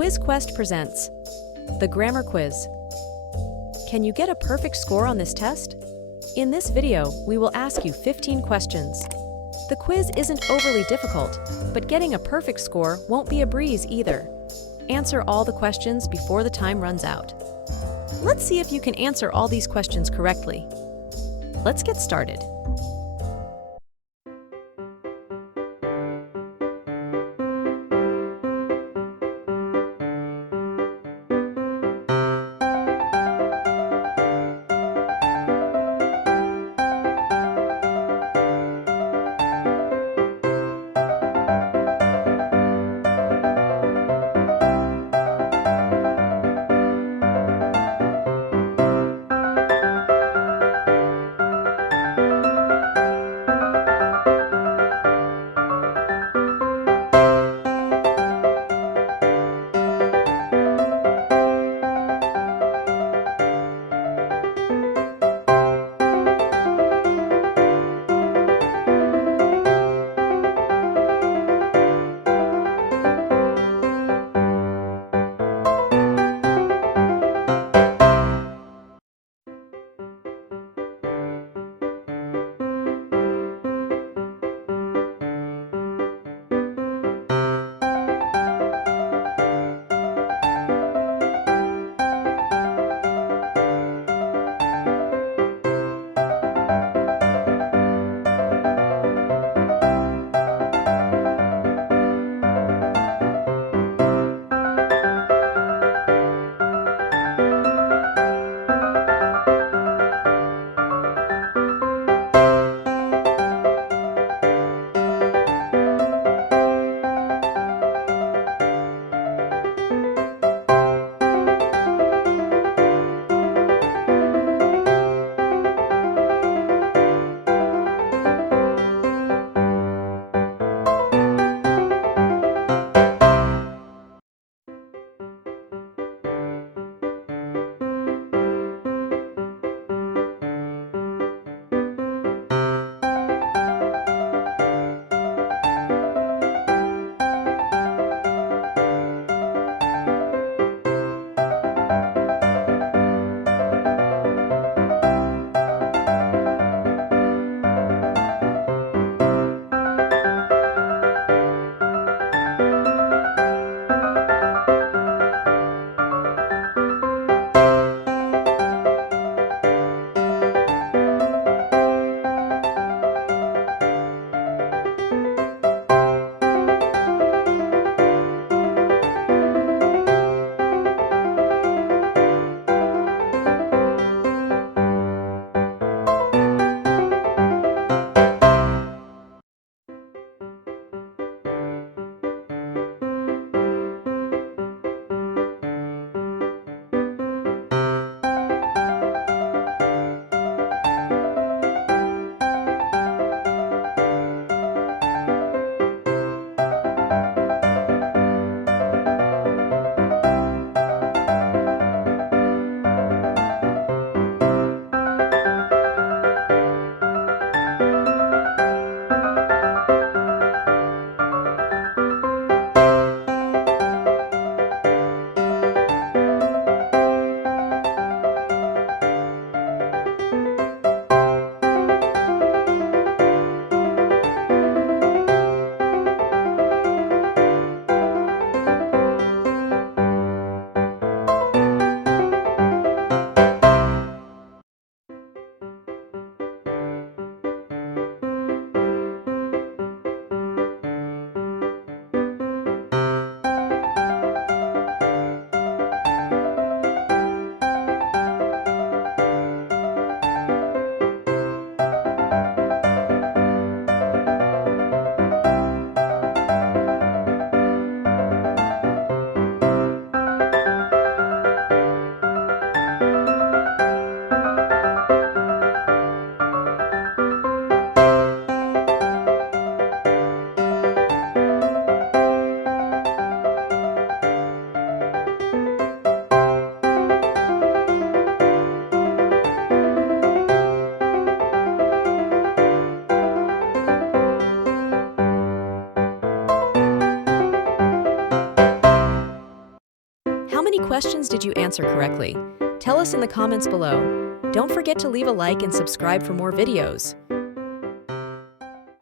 Quiz Quest presents the Grammar Quiz. Can you get a perfect score on this test? In this video, we will ask you 15 questions. The quiz isn't overly difficult, but getting a perfect score won't be a breeze either. Answer all the questions before the time runs out. Let's see if you can answer all these questions correctly. Let's get started. many questions did you answer correctly? Tell us in the comments below. Don't forget to leave a like and subscribe for more videos.